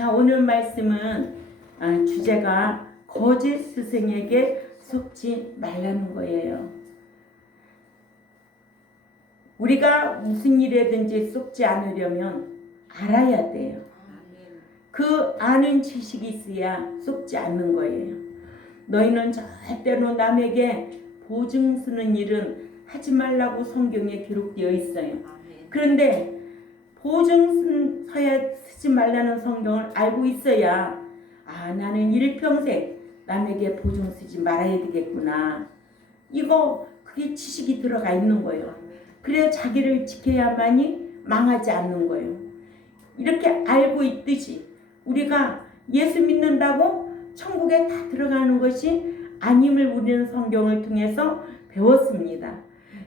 자, 오늘 말씀은 주제가 거짓 스승에게 속지 말라는 거예요. 우리가 무슨 일에든지 속지 않으려면 알아야 돼요. 그 아는 지식이 있어야 속지 않는 거예요. 너희는 절대로 남에게 보증 쓰는 일은 하지 말라고 성경에 기록되어 있어요. 그런데 보증 쓰지 말라는 성경을 알고 있어야 나는 일평생 남에게 보증 쓰지 말아야 되겠구나. 그게 지식이 들어가 있는 거예요. 그래야 자기를 지켜야만이 망하지 않는 거예요. 이렇게 알고 있듯이 우리가 예수 믿는다고 천국에 다 들어가는 것이 아님을 우리는 성경을 통해서 배웠습니다.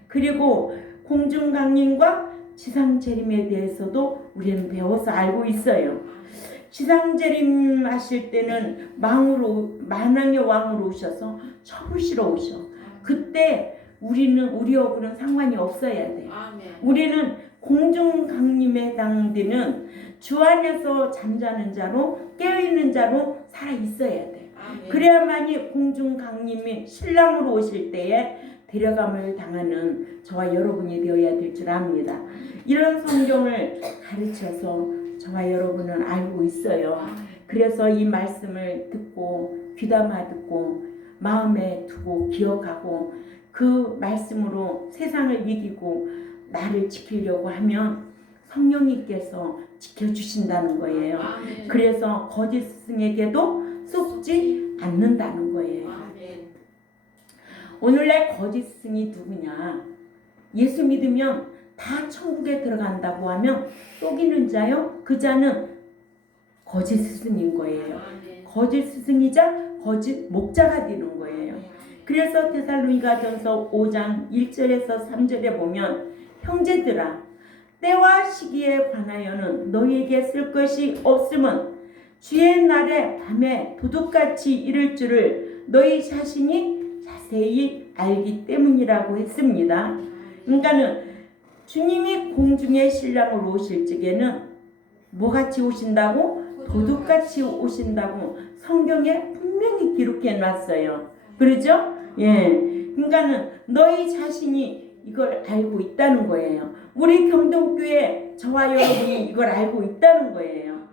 그리고 공중강림과 지상재림에 대해서도 우리는 배워서 알고 있어요. 지상재림 하실 때는 만왕의 왕으로 오셔서 쳐부시러 오셔. 그때 우리 얼굴은 상관이 없어야 돼. 우리는 공중강림에 해당되는 주 안에서 잠자는 자로 깨어있는 자로 살아 있어야 돼. 그래야만이 공중강림이 신랑으로 오실 때에 데려감을 당하는 저와 여러분이 되어야 될 줄 압니다. 이런 성경을 가르쳐서 저와 여러분은 알고 있어요. 그래서 이 말씀을 듣고 귀담아 듣고 마음에 두고 기억하고 그 말씀으로 세상을 이기고 나를 지키려고 하면 성령님께서 지켜주신다는 거예요. 그래서 거짓 스승에게도 속지 않는다는 거예요. 오늘날 거짓 스승이 누구냐? 예수 믿으면 다 천국에 들어간다고 하면 속이는 자요? 그 자는 거짓 스승인 거예요. 거짓 스승이자 거짓 목자가 되는 거예요. 그래서 데살로니가전서 5장 1절에서 3절에 보면 형제들아 때와 시기에 관하여는 너희에게 쓸 것이 없음은 주의 날에 밤에 도둑같이 이를 줄을 너희 자신이 자세히 알기 때문이라고 했습니다. 그러니까는 주님이 공중의 신랑으로 오실 적에는 뭐같이 오신다고? 도둑같이 오신다고 성경에 분명히 기록해 놨어요. 그러죠? 예. 그러니까는 너희 자신이 이걸 알고 있다는 거예요. 우리 경동교회 저와 여러분이 이걸 알고 있다는 거예요.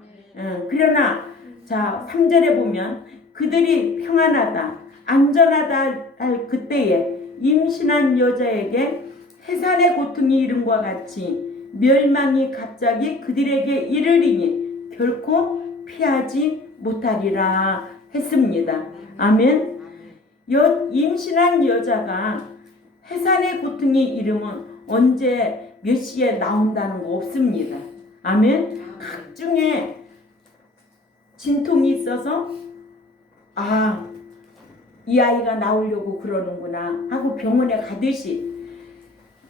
그러나 자 3절에 보면 그들이 평안하다 안전하다 할 그때에 임신한 여자에게 해산의 고통이 이름과 같이 멸망이 갑자기 그들에게 이르리니 결코 피하지 못하리라 했습니다. 아멘. 임신한 여자가 해산의 고통이 이르면 언제 몇 시에 나온다는 거 없습니다. 아멘. 각중에 진통이 있어서 이 아이가 나오려고 그러는구나 하고 병원에 가듯이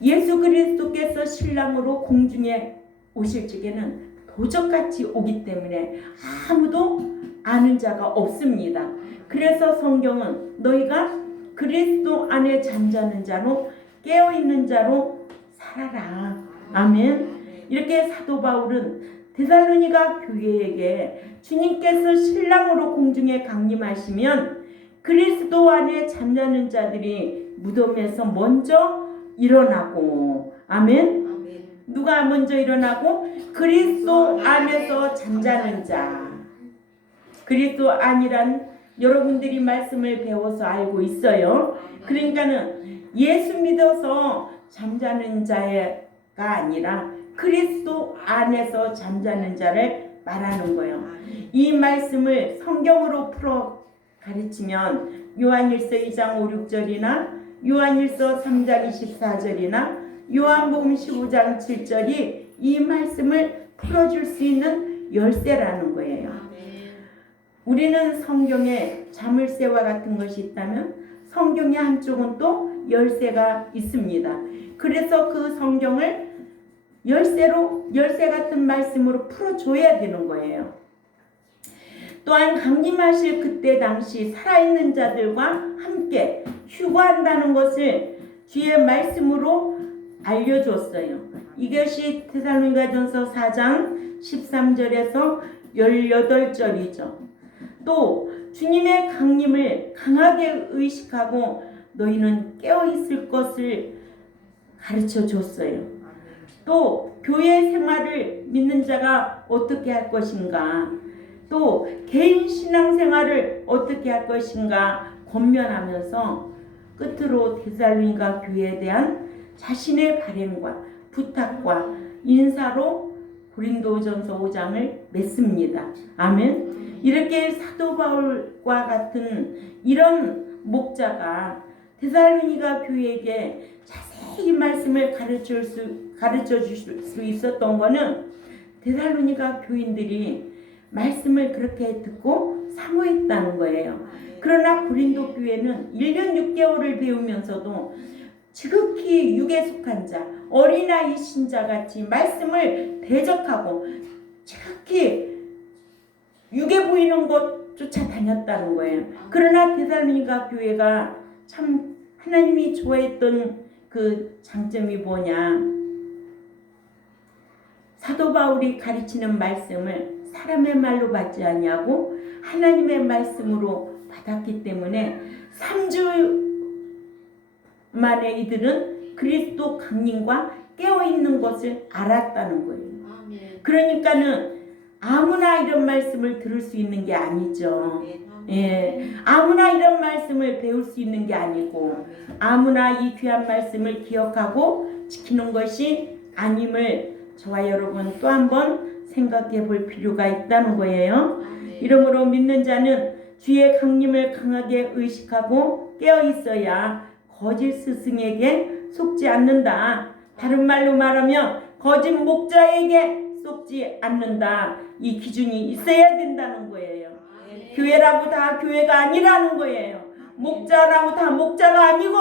예수 그리스도께서 신랑으로 공중에 오실 적에는 도적같이 오기 때문에 아무도 아는 자가 없습니다. 그래서 성경은 너희가 그리스도 안에 잠자는 자로 깨어있는 자로 살아라. 아멘. 이렇게 사도 바울은 데살로니가 교회에게 주님께서 신랑으로 공중에 강림하시면 그리스도 안에 잠자는 자들이 무덤에서 먼저 일어나고 아멘. 누가 먼저 일어나고? 그리스도 안에서 잠자는 자. 그리스도 안이란 여러분들이 말씀을 배워서 알고 있어요. 그러니까는 예수 믿어서 잠자는 자가 아니라 그리스도 안에서 잠자는 자를 말하는 거예요. 이 말씀을 성경으로 풀어 가르치면 요한일서 2장 5, 6절이나 요한일서 3장 24절이나 요한복음 15장 7절이 이 말씀을 풀어줄 수 있는 열쇠라는 거예요. 우리는 성경에 자물쇠와 같은 것이 있다면 성경의 한쪽은 또 열쇠가 있습니다. 그래서 그 성경을 열쇠 같은 말씀으로 풀어줘야 되는 거예요. 또한 강림하실 그때 당시 살아있는 자들과 함께 휴거한다는 것을 주의 말씀으로 알려줬어요. 이것이 데살로니가전서 4장 13절에서 18절이죠. 또 주님의 강림을 강하게 의식하고 너희는 깨어있을 것을 가르쳐 줬어요. 또 교회 생활을 믿는 자가 어떻게 할 것인가, 또 개인 신앙 생활을 어떻게 할 것인가 권면하면서 끝으로 데살로니가 교회에 대한 자신의 바램과 부탁과 인사로 고린도전서 5장을 맺습니다. 아멘. 이렇게 사도 바울과 같은 이런 목자가 데살로니가 교회에게 자세히 말씀을 가르쳐 주실 수 있었던 것은 데살로니가 교인들이 말씀을 그렇게 듣고 사모했다는 거예요. 그러나 고린도 교회는 1년 6개월을 배우면서도 지극히 육에 속한 자, 어린아이 신자같이 말씀을 대적하고 지극히 육에 보이는 것 쫓아다녔다는 거예요. 그러나 데살로니가 교회가 참 하나님이 좋아했던 그 장점이 뭐냐, 사도 바울이 가르치는 말씀을 사람의 말로 받지 아니하고 하나님의 말씀으로 받았기 때문에 3주 만에 이들은 그리스도 강림과 깨어있는 것을 알았다는 거예요. 그러니까는 아무나 이런 말씀을 들을 수 있는 게 아니죠. 아무나 이런 말씀을 배울 수 있는 게 아니고 아무나 이 귀한 말씀을 기억하고 지키는 것이 아님을 저와 여러분 또 한번 생각해 볼 필요가 있다는 거예요. 이러므로 믿는 자는 주의 강림을 강하게 의식하고 깨어 있어야 거짓 스승에게 속지 않는다. 다른 말로 말하면 거짓 목자에게 속지 않는다. 이 기준이 있어야 된다는 거예요. 교회라고 다 교회가 아니라는 거예요. 목자라고 다 목자가 아니고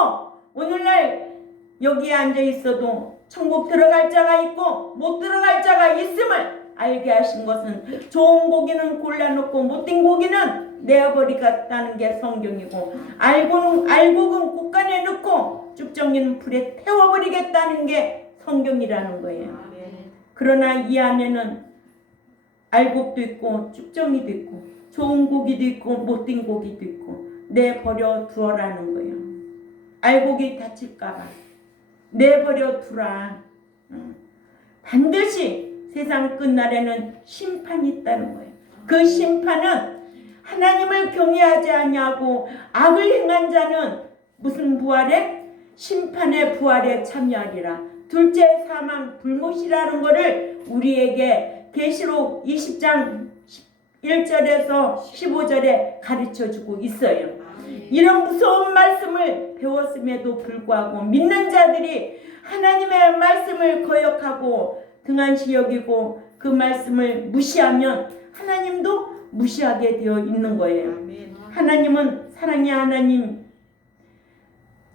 오늘날 여기에 앉아 있어도 천국 들어갈 자가 있고 못 들어갈 자가 있음을 알게 하신 것은 좋은 고기는 골라놓고 못된 고기는 내어버리겠다는 게 성경이고 알곡은 곳간에 넣고 쭉정이는 불에 태워버리겠다는 게 성경이라는 거예요. 그러나 이 안에는 알곡도 있고 쭉정이도 있고 좋은 고기도 있고 못된 고기도 있고 내버려 두어라는 거예요. 알곡이 다칠까봐 내버려 두라. 반드시 세상 끝날에는 심판이 있다는 거예요. 그 심판은 하나님을 경외하지 아니하고 악을 행한 자는 무슨 부활에? 심판의 부활에 참여하리라. 둘째 사망 불못이라는 것을 우리에게 계시록 20장 1절에서 15절에 가르쳐주고 있어요. 이런 무서운 말씀을 배웠음에도 불구하고 믿는 자들이 하나님의 말씀을 거역하고 등한시 여기고 그 말씀을 무시하면 하나님도 무시하게 되어 있는 거예요. 하나님은 사랑의 하나님,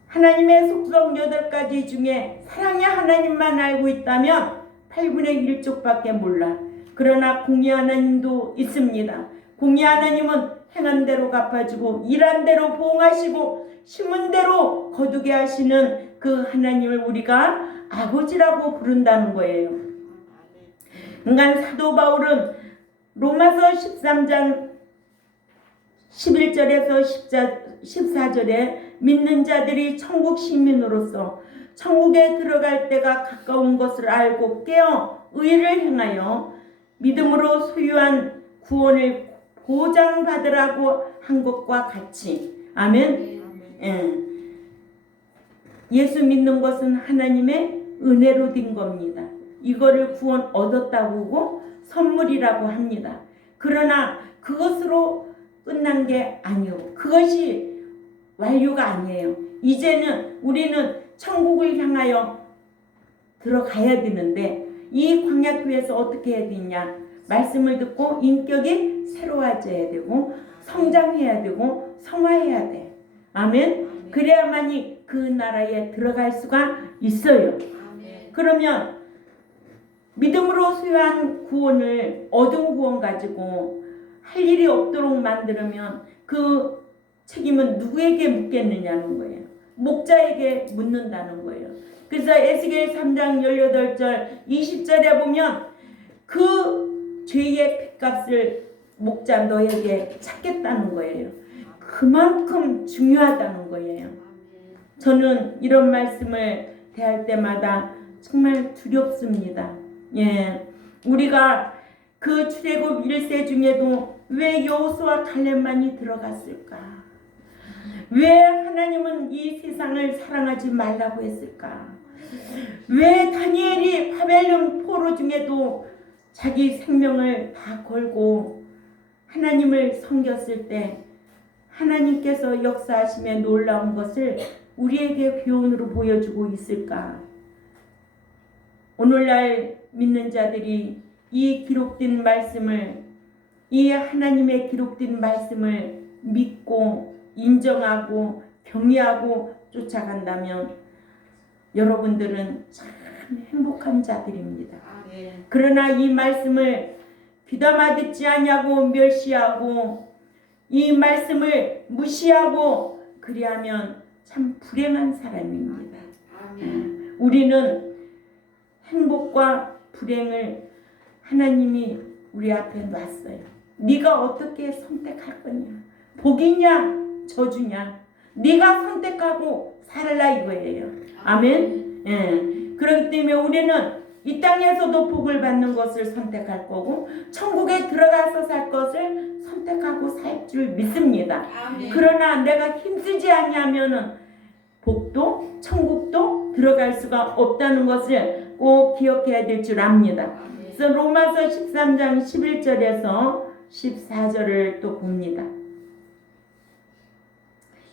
하나님의 속성 8가지 중에 사랑의 하나님만 알고 있다면 8분의 1쪽밖에 몰라. 그러나 공의 하나님도 있습니다. 공의 하나님은 행한 대로 갚아주고 일한 대로 보응하시고 심은 대로 거두게 하시는 그 하나님을 우리가 아버지라고 부른다는 거예요. 그러니까 사도 바울은 로마서 13장 11절에서 14절에 믿는 자들이 천국 시민으로서 천국에 들어갈 때가 가까운 것을 알고 깨어 의를 행하여 믿음으로 소유한 구원을 보장받으라고 한 것과 같이. 아멘. 예수 믿는 것은 하나님의 은혜로 된 겁니다. 이거를 구원 얻었다고 하고 선물이라고 합니다. 그러나 그것으로 끝난 게 아니고 그것이 완료가 아니에요. 이제는 우리는 천국을 향하여 들어가야 되는데 이 광야교회에서 어떻게 해야 되냐? 말씀을 듣고 인격이 새로워져야 되고 성장해야 되고 성화해야 돼. 아멘. 그래야만이 그 나라에 들어갈 수가 있어요. 그러면 믿음으로 소유한 구원을 얻은 구원 가지고 할 일이 없도록 만들면 그 책임은 누구에게 묻겠느냐는 거예요. 목자에게 묻는다는 거예요. 그래서 에스겔 3장 18절 20절에 보면 그 죄의 죗값을 목자 너에게 찾겠다는 거예요. 그만큼 중요하다는 거예요. 저는 이런 말씀을 대할 때마다 정말 두렵습니다. 예, 우리가 그 출애굽 1세 중에도 왜 여호수아 칼렙만이 들어갔을까? 왜 하나님은 이 세상을 사랑하지 말라고 했을까? 왜 다니엘이 바벨론 포로 중에도 자기 생명을 다 걸고 하나님을 섬겼을 때 하나님께서 역사하심에 놀라운 것을 우리에게 교훈으로 보여주고 있을까? 오늘날 믿는 자들이 이 기록된 말씀을, 이 하나님의 기록된 말씀을 믿고 인정하고 경외하고 쫓아간다면 여러분들은 참 행복한 자들입니다. 그러나 이 말씀을 귀담아 듣지 않냐고 멸시하고 이 말씀을 무시하고 그리하면 참 불행한 사람입니다. 우리는 행복과 불행을 하나님이 우리 앞에 놨어요. 네가 어떻게 선택할 거냐? 복이냐 저주냐? 네가 선택하고 살라 이거예요. 아멘. 예. 그렇기 때문에 우리는 이 땅에서도 복을 받는 것을 선택할 거고 천국에 들어가서 살 것을 선택하고 살 줄 믿습니다. 아멘. 그러나 내가 힘쓰지 않냐면은 복도 천국도 들어갈 수가 없다는 것을 꼭 기억해야 될 줄 압니다. 그래서 로마서 13장 11절에서 14절을 또 봅니다.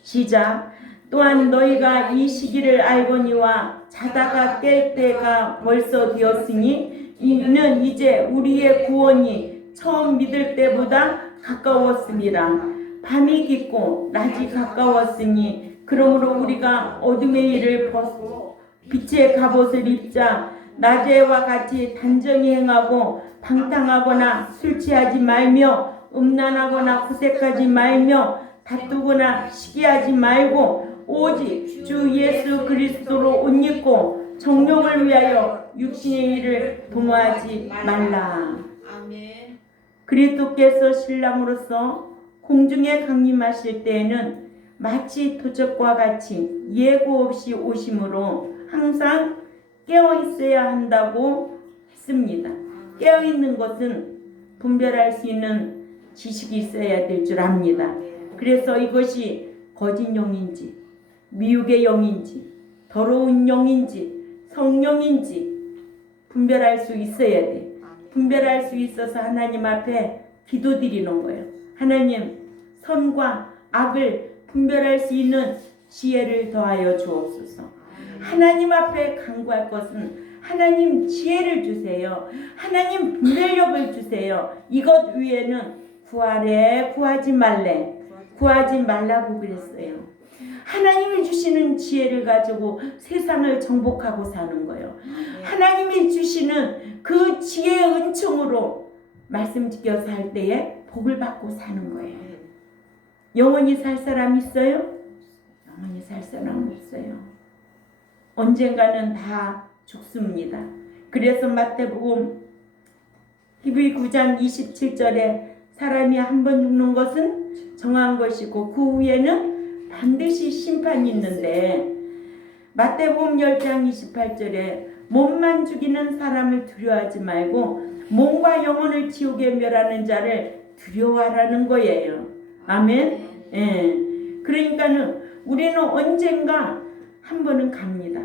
시작. 또한 너희가 이 시기를 알거니와 자다가 깰 때가 벌써 되었으니 이는 이제 우리의 구원이 처음 믿을 때보다 가까웠습니다. 밤이 깊고 낮이 가까웠으니 그러므로 우리가 어둠의 일을 벗고 빛의 갑옷을 입자. 낮에와 같이 단정히 행하고 방탕하거나 술 취하지 말며 음란하거나 구색하지 말며 다투거나 시기하지 말고 오직 주 예수 그리스도로 옷 입고 정욕을 위하여 육신의 일을 도모하지 말라. 아멘. 그리스도께서 신랑으로서 공중에 강림하실 때에는 마치 도적과 같이 예고 없이 오심으로 항상 깨어 있어야 한다고 했습니다. 깨어 있는 것은 분별할 수 있는 지식이 있어야 될 줄 압니다. 그래서 이것이 거짓 영인지 미혹의 영인지 더러운 영인지 성령인지 분별할 수 있어야 돼. 분별할 수 있어서 하나님 앞에 기도드리는 거예요. 하나님, 선과 악을 분별할 수 있는 지혜를 더하여 주옵소서. 하나님 앞에 간구할 것은 하나님 지혜를 주세요. 하나님 분별력을 주세요. 이것 위에는 구하래 구하지 말래 구하지 말라고 그랬어요. 하나님이 주시는 지혜를 가지고 세상을 정복하고 사는 거예요. 하나님이 주시는 그 지혜의 은총으로 말씀 지켜 살 때에 복을 받고 사는 거예요. 영원히 살 사람 있어요? 영원히 살 사람 없어요. 언젠가는 다 죽습니다. 그래서 마태복음 9장 27절에 사람이 한 번 죽는 것은 정한 것이고 그 후에는 반드시 심판이 있는데 마태복음 10장 28절에 몸만 죽이는 사람을 두려워하지 말고 몸과 영혼을 지옥에 멸하는 자를 두려워하라는 거예요. 아멘. 예. 그러니까는 우리는 언젠가 한 번은 갑니다.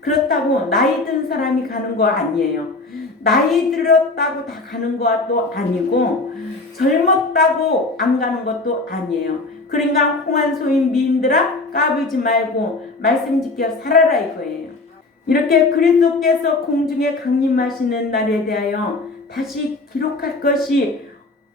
그렇다고 나이 든 사람이 가는 거 아니에요. 나이 들었다고 다 가는 것도 아니고 젊었다고 안 가는 것도 아니에요. 그러니까 홍한소인 미인들아 까불지 말고 말씀 지켜 살아라 이거예요. 이렇게 그리스도께서 공중에 강림하시는 날에 대하여 다시 기록할 것이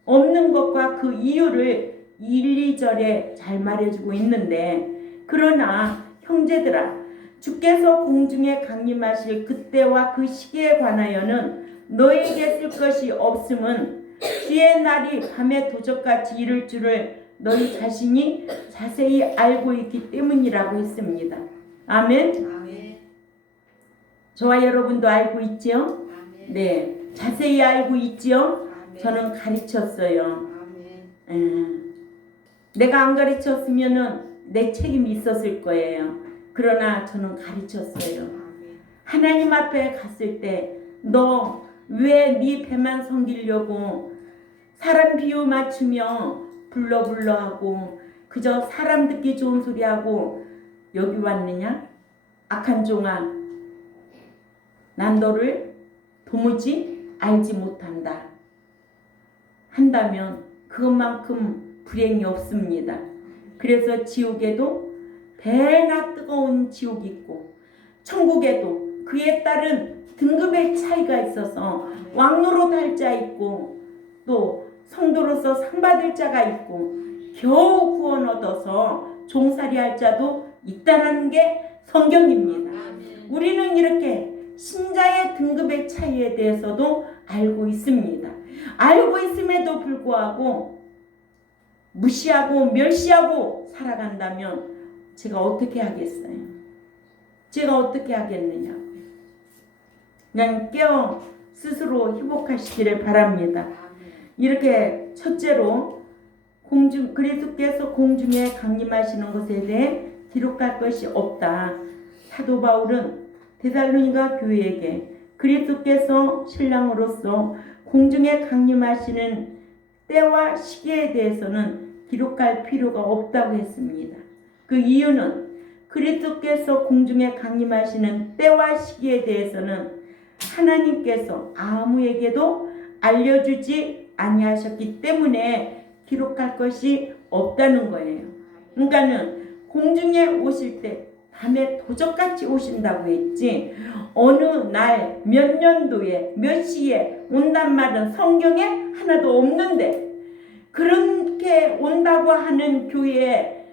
없는 것과 그 이유를 1, 2절에 잘 말해주고 있는데 그러나 형제들아 주께서 공중에 강림하실 그때와 그 시기에 관하여는 너에게 쓸 것이 없음은 주의 날이 밤에 도적같이 이를 줄을 너희 자신이 자세히 알고 있기 때문이라고 했습니다. 아멘. 아멘. 저와 여러분도 알고 있지요? 아멘. 네, 자세히 알고 있지요? 저는 가르쳤어요. 내가 안 가르쳤으면은 내 책임이 있었을 거예요. 그러나 저는 가르쳤어요. 하나님 앞에 갔을 때 너 왜 네 배만 섬기려고 사람 비유 맞추며 불러 하고 그저 사람 듣기 좋은 소리 하고 여기 왔느냐? 악한 종아, 난 너를 도무지 알지 못한다. 한다면 그것만큼 불행이 없습니다. 그래서 지옥에도 배나 뜨거운 지옥이 있고 천국에도 그에 따른 등급의 차이가 있어서 왕노로 할 자 있고 또 성도로서 상 받을 자가 있고 겨우 구원 얻어서 종살이 할 자도 있다는 게 성경입니다. 우리는 이렇게 신자의 등급의 차이에 대해서도 알고 있습니다. 알고 있음에도 불구하고 무시하고 멸시하고 살아간다면 제가 어떻게 하겠어요? 제가 어떻게 하겠느냐? 그냥 깨어 스스로 회복하시기를 바랍니다. 이렇게 첫째로 그리스도께서 공중에 강림하시는 것에 대해 기록할 것이 없다. 사도 바울은 데살로니가 교회에게 그리스도께서 신랑으로서 공중에 강림하시는 때와 시기에 대해서는 기록할 필요가 없다고 했습니다. 그 이유는 그리스도께서 공중에 강림하시는 때와 시기에 대해서는 하나님께서 아무에게도 알려주지 아니하셨기 때문에 기록할 것이 없다는 거예요. 그러니까는 공중에 오실 때 밤에 도적같이 오신다고 했지 어느 날 몇 년도에 몇 시에 온단 말은 성경에 하나도 없는데 그렇게 온다고 하는 교회에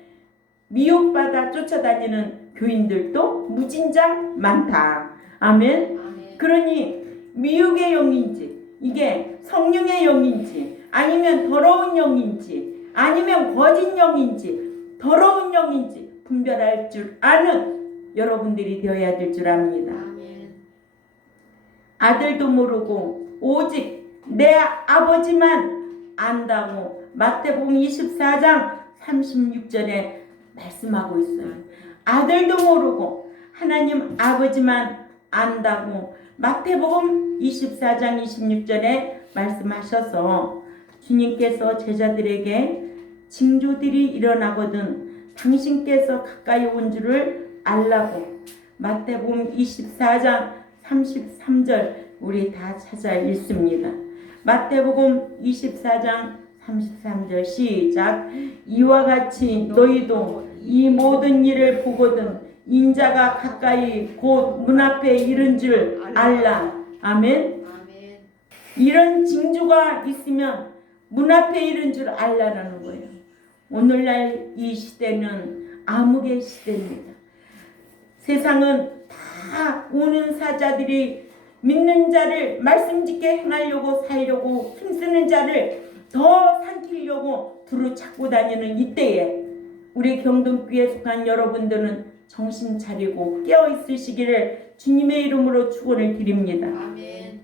미혹받아 쫓아다니는 교인들도 무진장 많다. 아멘. 그러니 미혹의 영인지 이게 성령의 영인지 아니면 더러운 영인지 아니면 거짓 영인지 더러운 영인지 분별할 줄 아는 여러분들이 되어야 될 줄 압니다. 아들도 모르고 오직 내 아버지만 안다고 마태복음 24장 36절에 말씀하고 있어요. 아들도 모르고 하나님 아버지만 안다고 마태복음 24장 26절에 말씀하셔서 주님께서 제자들에게 징조들이 일어나거든 당신께서 가까이 온 줄을 알라고 마태복음 24장 33절 우리 다 찾아 읽습니다. 마태복음 24장 33절 시작. 이와 같이 너희도 이 모든 일을 보거든 인자가 가까이 곧 문 앞에 이른 줄 알라. 아멘. 이런 징조가 있으면 문 앞에 이른 줄 알라라는 거예요. 오늘날 이 시대는 암흑의 시대입니다. 세상은 다 오는 사자들이 믿는 자를 말씀짓게 행하려고 살려고 힘쓰는 자를 더 삼키려고 두루 찾고 다니는 이때에 우리 경동교회에 속한 여러분들은 정신 차리고 깨어 있으시기를 주님의 이름으로 축원을 드립니다. 아멘.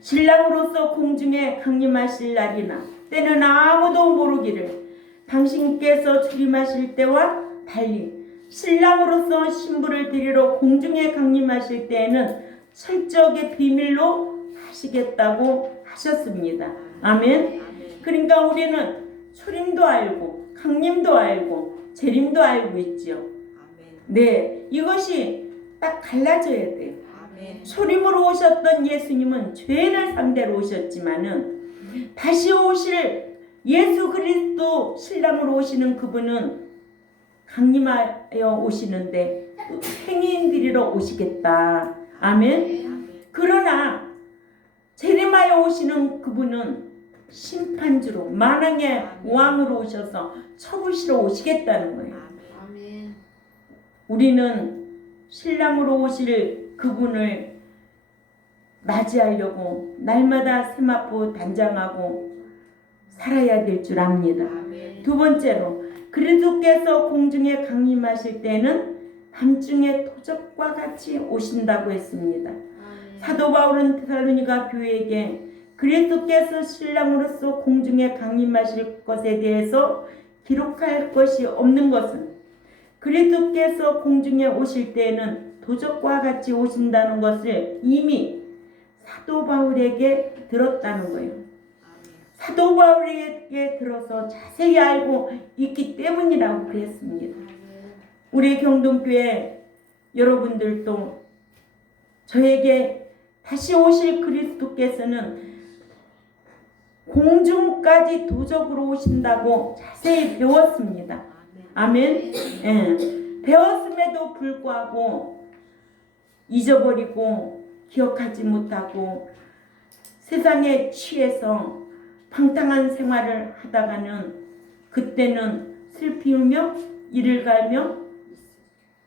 신랑으로서 공중에 강림하실 날이나 때는 아무도 모르기를 당신께서 출임하실 때와 달리 신랑으로서 신부를 데리러 공중에 강림하실 때에는 철저하게 비밀로 하시겠다고 하셨습니다. 아멘. 그러니까 우리는 출임도 알고 강림도 알고 재림도 알고 있지요. 네, 이것이 딱 갈라져야 돼요. 초림으로 오셨던 예수님은 죄인을 상대로 오셨지만은 다시 오실 예수 그리스도 신랑으로 오시는 그분은 강림하여 오시는데 또 행인 드리러 오시겠다. 아멘. 그러나 재림하여 오시는 그분은 심판주로 만왕의 왕으로 오셔서 쳐부시러 오시겠다는 거예요. 우리는 신랑으로 오실 그분을 맞이하려고 날마다 세마포 단장하고 살아야 될 줄 압니다. 두 번째로 그리스도께서 공중에 강림하실 때는 밤중에 도적과 같이 오신다고 했습니다. 사도 바울은 데살로니가 교회에게 그리스도께서 신랑으로서 공중에 강림하실 것에 대해서 기록할 것이 없는 것은 그리스도께서 공중에 오실 때에는 도적과 같이 오신다는 것을 이미 사도 바울에게 들었다는 거예요. 사도 바울에게 들어서 자세히 알고 있기 때문이라고 그랬습니다. 우리 경동교회 여러분들도 저에게 다시 오실 그리스도께서는 공중까지 도적으로 오신다고 자세히 배웠습니다. 아멘. 예. 배웠음에도 불구하고 잊어버리고 기억하지 못하고 세상에 취해서 방탕한 생활을 하다가는 그때는 슬피우며 이를 갈며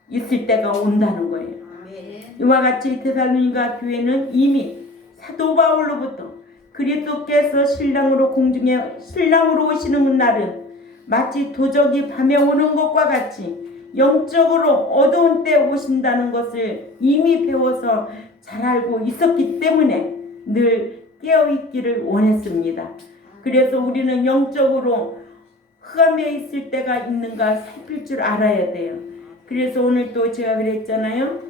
있을 때가 온다는 거예요. 이와 같이 데살로니가 교회는 이미 사도 바울로부터 그리스도께서 신랑으로 오시는 날은 마치 도적이 밤에 오는 것과 같이 영적으로 어두운 때 오신다는 것을 이미 배워서 잘 알고 있었기 때문에 늘 깨어있기를 원했습니다. 그래서 우리는 영적으로 흑암에 있을 때가 있는가 살필 줄 알아야 돼요. 그래서 오늘 또 제가 그랬잖아요.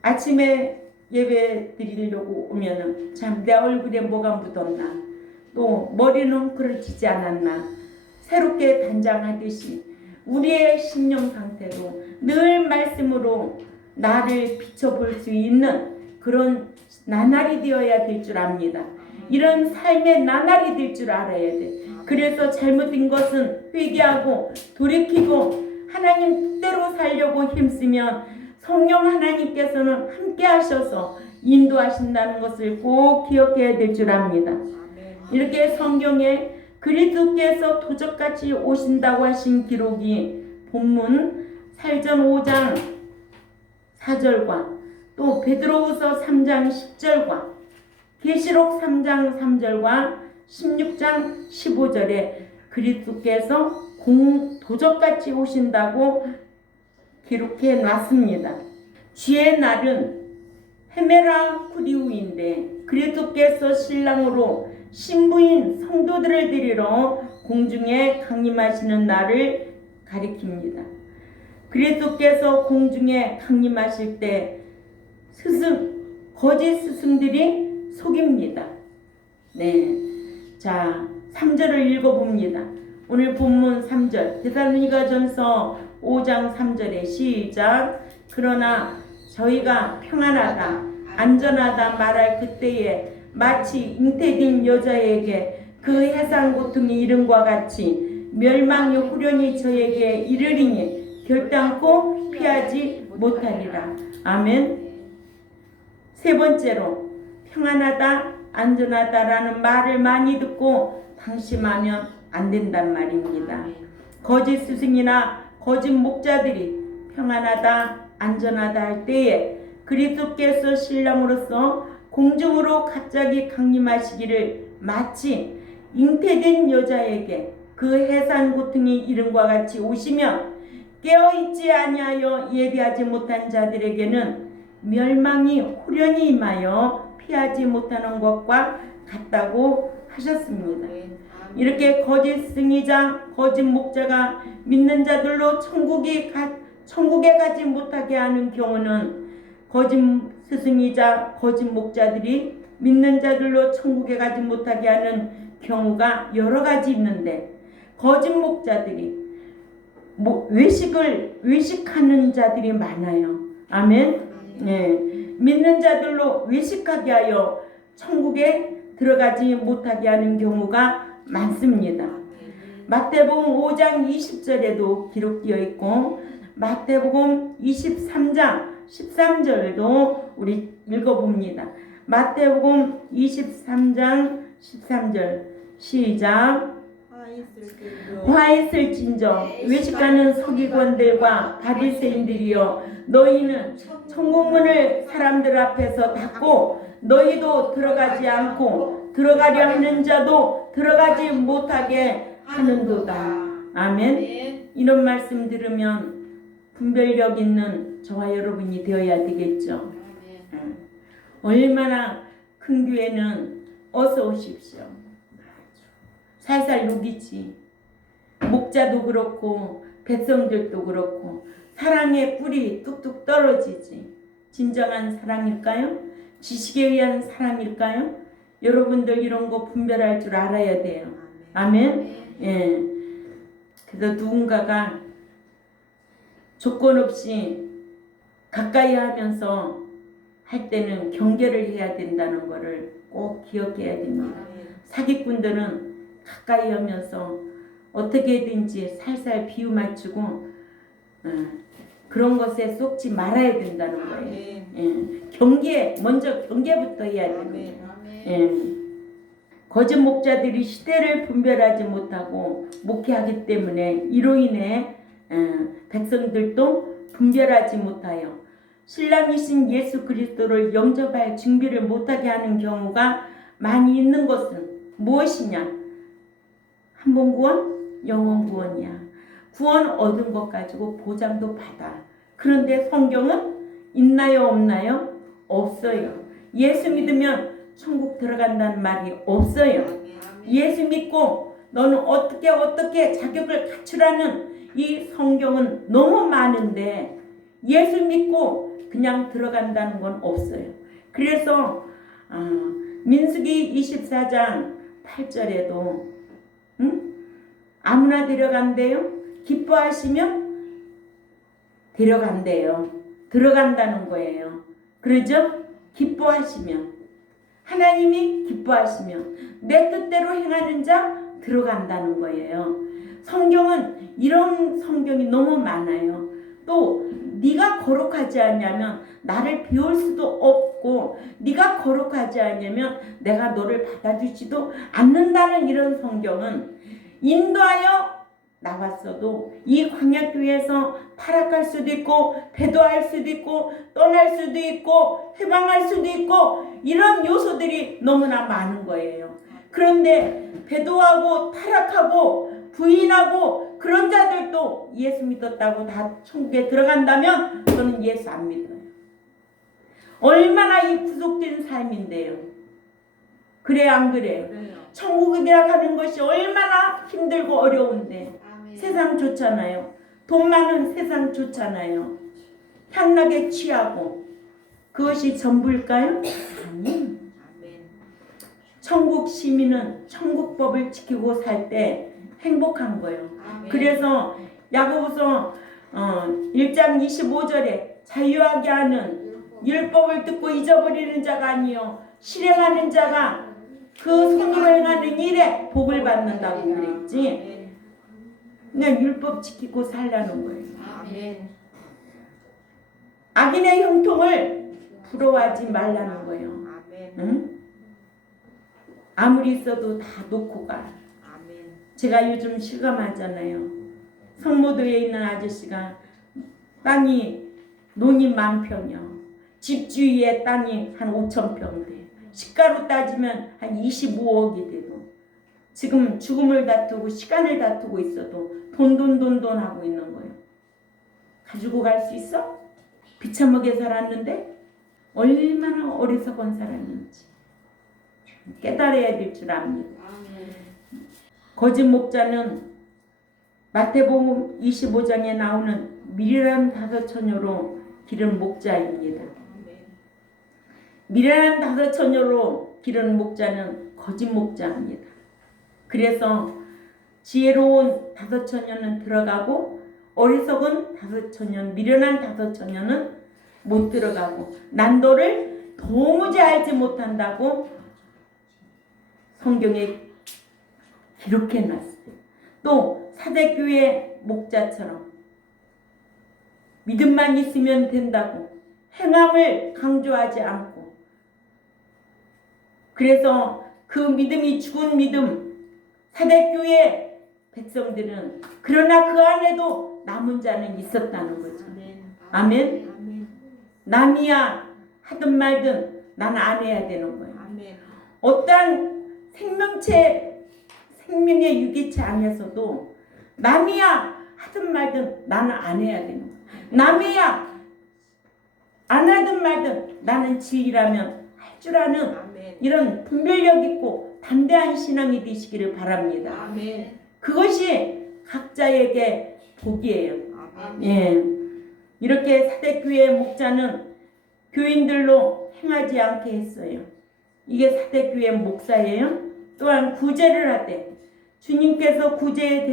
아침에 예배 드리려고 오면은 참 내 얼굴에 뭐가 묻었나, 또 머리는 헝클어지지 않았나, 새롭게 단장하듯이 우리의 심령 상태로 늘 말씀으로 나를 비춰볼 수 있는 그런 나날이 되어야 될 줄 압니다. 이런 삶의 나날이 될 줄 알아야 돼. 그래서 잘못된 것은 회개하고 돌이키고 하나님 뜻대로 살려고 힘쓰면 성령 하나님께서는 함께 하셔서 인도하신다는 것을 꼭 기억해야 될 줄 압니다. 이렇게 성경에 그리스도께서 도적같이 오신다고 하신 기록이 본문 살전 5장 4절과 또 베드로후서 3장 10절과 계시록 3장 3절과 16장 15절에 그리스도께서 도적같이 오신다고 기록해 놨습니다. 주의 날은 헤메라 쿠리우인데 그리스도께서 신랑으로 신부인 성도들을 데리러 공중에 강림하시는 날을 가리킵니다. 그리스도께서 공중에 강림하실 때 거짓 스승들이 속입니다. 네, 자 3절을 읽어봅니다. 오늘 본문 3절 데살로니가전서 5장 3절에 시작. 그러나 저희가 평안하다 안전하다 말할 그때에 마치 잉태된 여자에게 그 해상 고통이 이름과 같이 멸망의 후련이 저에게 이르리니 결단코 피하지 못하리라. 아멘. 세 번째로 평안하다 안전하다라는 말을 많이 듣고 방심하면 안 된단 말입니다. 거짓 스승이나 거짓 목자들이 평안하다 안전하다 할 때에 그리스도께서 신랑으로서 공중으로 갑자기 강림하시기를 마치 잉태된 여자에게 그 해산 고통이 이름과 같이 오시면 깨어있지 아니하여 예비하지 못한 자들에게는 멸망이 후련히 임하여 피하지 못하는 것과 같다고 하셨습니다. 이렇게 거짓 스승이자 거짓 목자가 믿는 자들로 천국에 가지 못하게 하는 경우는 거짓 스승이자 거짓 목자들이 믿는 자들로 천국에 가지 못하게 하는 경우가 여러 가지 있는데 거짓 목자들이 외식하는 자들이 많아요. 아멘. 네. 믿는 자들로 외식하게 하여 천국에 들어가지 못하게 하는 경우가 많습니다. 마태복음 5장 20절에도 기록되어 있고 마태복음 23장 13절도 우리 읽어봅니다. 마태복음 23장 13절 시작. 화 있을진저 외식하는 서기관들과 바리새인들이여 너희는 천국문을 사람들 앞에서 닫고 너희도 들어가지 않고 들어가려 하는 자도 들어가지 못하게 하는도다. 아멘. 이런 말씀 들으면 분별력 있는 저와 여러분이 되어야 되겠죠. 얼마나 큰 교회는 어서 오십시오. 살살 녹이지. 목자도 그렇고 백성들도 그렇고 사랑의 뿔이 뚝뚝 떨어지지. 진정한 사랑일까요? 지식에 의한 사랑일까요? 여러분들 이런 거 분별할 줄 알아야 돼요. 아멘. 예. 그래서 누군가가 조건 없이 가까이 하면서 할 때는 경계를 해야 된다는 것을 꼭 기억해야 됩니다. 사기꾼들은 가까이 하면서 어떻게든지 살살 비유 맞추고 그런 것에 쏙지 말아야 된다는 거예요. 예. 먼저 경계부터 해야 됩니다. 예. 거짓 목자들이 시대를 분별하지 못하고 목회하기 때문에 이로 인해 백성들도 분별하지 못하여 신랑이신 예수 그리스도를 영접할 준비를 못하게 하는 경우가 많이 있는 것은 무엇이냐? 한 번 구원, 영원 구원이야. 구원 얻은 것 가지고 보장도 받아. 그런데 성경은 있나요, 없나요? 없어요. 예수 믿으면 천국 들어간다는 말이 없어요. 예수 믿고 너는 어떻게 자격을 갖추라는 이 성경은 너무 많은데 예수 믿고 그냥 들어간다는 건 없어요. 그래서 민수기 24장 8절에도 아무나 데려간대요. 기뻐하시면 데려간대요. 들어간다는 거예요. 그러죠? 기뻐하시면 하나님이 기뻐하시면 내 뜻대로 행하는 자 들어간다는 거예요. 성경은 이런 성경이 너무 많아요. 또 네가 거룩하지 않냐면 나를 비울 수도 없고 네가 거룩하지 않냐면 내가 너를 받아주지도 않는다는 이런 성경은 인도하여 나왔어도 이 광야교회에서 타락할 수도 있고 배도할 수도 있고 떠날 수도 있고 해방할 수도 있고 이런 요소들이 너무나 많은 거예요. 그런데 배도하고 타락하고 부인하고 그런 자들도 예수 믿었다고 다 천국에 들어간다면 저는 예수 안 믿어요. 얼마나 이 구속된 삶인데요. 그래 안 그래요? 천국이라 가는 것이 얼마나 힘들고 어려운데 세상 좋잖아요. 돈 많은 세상 좋잖아요. 향락에 취하고 그것이 전부일까요? 아니. 천국 시민은 천국법을 지키고 살 때 행복한 거예요. 그래서 야고보서 1장 25절에 자유하게 하는 율법을 듣고 잊어버리는 자가 아니요 실행하는 자가 그 성으로 행하는 일에 복을 받는다고 그랬지. 그냥 율법 지키고 살라는 거예요. 악인의 형통을 부러워하지 말라는 거예요. 응? 아무리 있어도 다 놓고 가. 제가 요즘 실감하잖아요. 성모도에 있는 아저씨가 땅이 논이 만 평이요. 집 주위에 땅이 한 5,000평 돼. 시가로 따지면 한 25억이 돼도 지금 죽음을 다투고 시간을 다투고 있어도 돈 하고 있는 거예요. 가지고 갈 수 있어? 비참하게 살았는데 얼마나 어리석은 사람인지 깨달아야 될 줄 압니다. 거짓 목자는 마태복음 25장에 나오는 미련한 5처녀로 기른 목자입니다. 미련한 5처녀로 기른 목자는 거짓 목자입니다. 그래서 지혜로운 5처녀는 들어가고 어리석은 5처녀, 미련한 5처녀는 못 들어가고 난도를 도무지 알지 못한다고 성경에 기록해놨어요. 또 사대교회 목자처럼 믿음만 있으면 된다고 행함을 강조하지 않고 그래서 그 믿음이 죽은 믿음 사대교회 백성들은 그러나 그 안에도 남은 자는 있었다는 거죠. 아멘. 남이야 하든 말든 나는 안 해야 되는 거예요. 어떤 생명의 유기체 안에서도 남이야 하든 말든 나는 안 해야 되는 거예요. 남이야 안 하든 말든 나는 진리라면 할 줄 아는 이런 분별력 있고 담대한 신앙이 되시기를 바랍니다. 아멘. 그것이 각자에게 복이에요. 아멘. 예. 이렇게 사대교회 목자는 교인들로 행하지 않게 했어요. 이게 사대교회 목사예요. 또한 구제를 하되 주님께서 구제의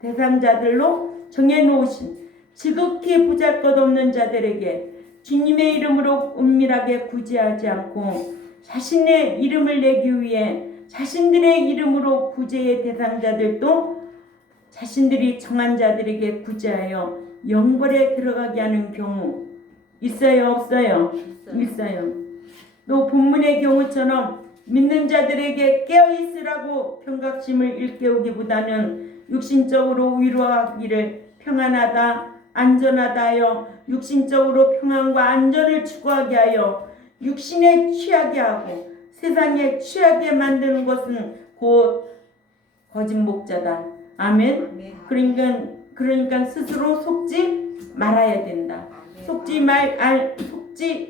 대상자들로 정해놓으신 지극히 보잘것없는 자들에게 주님의 이름으로 은밀하게 구제하지 않고 자신의 이름을 내기 위해 자신들의 이름으로 구제의 대상자들도 자신들이 정한 자들에게 구제하여 영벌에 들어가게 하는 경우 있어요, 없어요? 있어요. 또 본문의 경우처럼 믿는 자들에게 깨어있으라고 경각심을 일깨우기보다는 육신적으로 위로하기를 평안하다, 안전하다 하여 육신적으로 평안과 안전을 추구하게 하여 육신에 취하게 하고 세상에 취하게 만드는 것은 곧 거짓 목자다. 아멘. 그러니까 스스로 속지 말아야 된다. 속지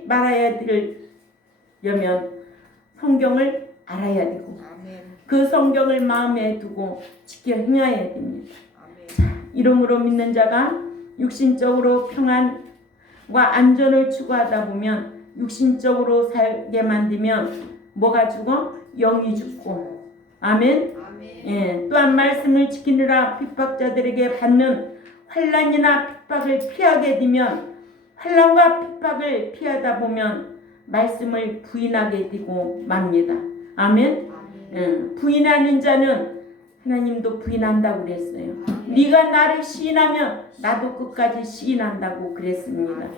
말아야 되려면 성경을 알아야 되고 그 성경을 마음에 두고 지켜 행해야 됩니다. 이름으로 믿는 자가 육신적으로 평안과 안전을 추구하다 보면 육신적으로 살게 만들면 뭐가 죽어? 영이 죽고. 아멘. 예, 또한 말씀을 지키느라 핍박자들에게 받는 환난이나 핍박을 피하게 되면 환난과 핍박을 피하다 보면 말씀을 부인하게 되고 맙니다. 아멘. 부인하는 자는 하나님도 부인한다고 그랬어요. 네가 나를 시인하면 나도 끝까지 시인한다고 그랬습니다.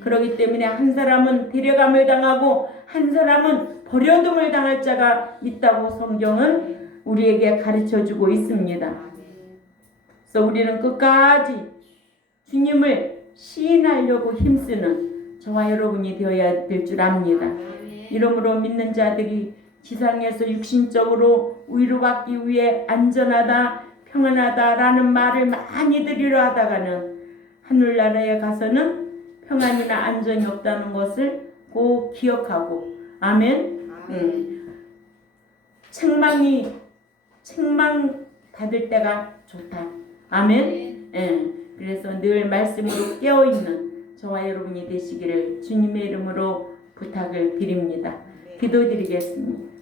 그렇기 때문에 한 사람은 데려감을 당하고 한 사람은 버려둠을 당할 자가 있다고 성경은 우리에게 가르쳐주고 있습니다. 그래서 우리는 끝까지 주님을 시인하려고 힘쓰는 저와 여러분이 되어야 될 줄 압니다. 이러므로 믿는 자들이 지상에서 육신적으로 위로받기 위해 안전하다, 평안하다라는 말을 많이 들으려 하다가는 하늘나라에 가서는 평안이나 안전이 없다는 것을 꼭 기억하고 아멘. 책망 받을 때가 좋다. 아멘. 그래서 늘 말씀으로 깨어있는 저와 여러분이 되시기를 주님의 이름으로 부탁을 드립니다. 기도드리겠습니다.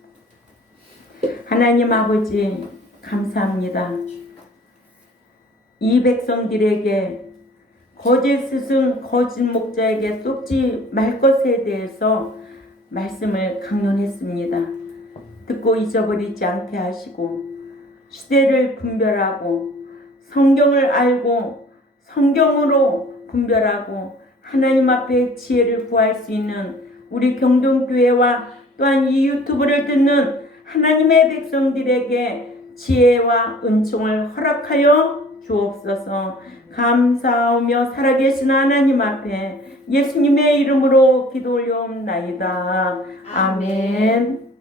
하나님 아버지 감사합니다. 이 백성들에게 거짓 스승, 거짓 목자에게 쏙지 말 것에 대해서 말씀을 강론했습니다. 듣고 잊어버리지 않게 하시고 시대를 분별하고 성경을 알고 성경으로 분별하고 하나님 앞에 지혜를 구할 수 있는 우리 경동교회와 또한 이 유튜브를 듣는 하나님의 백성들에게 지혜와 은총을 허락하여 주옵소서. 감사하며 살아계신 하나님 앞에 예수님의 이름으로 기도 올려옵나이다. 아멘.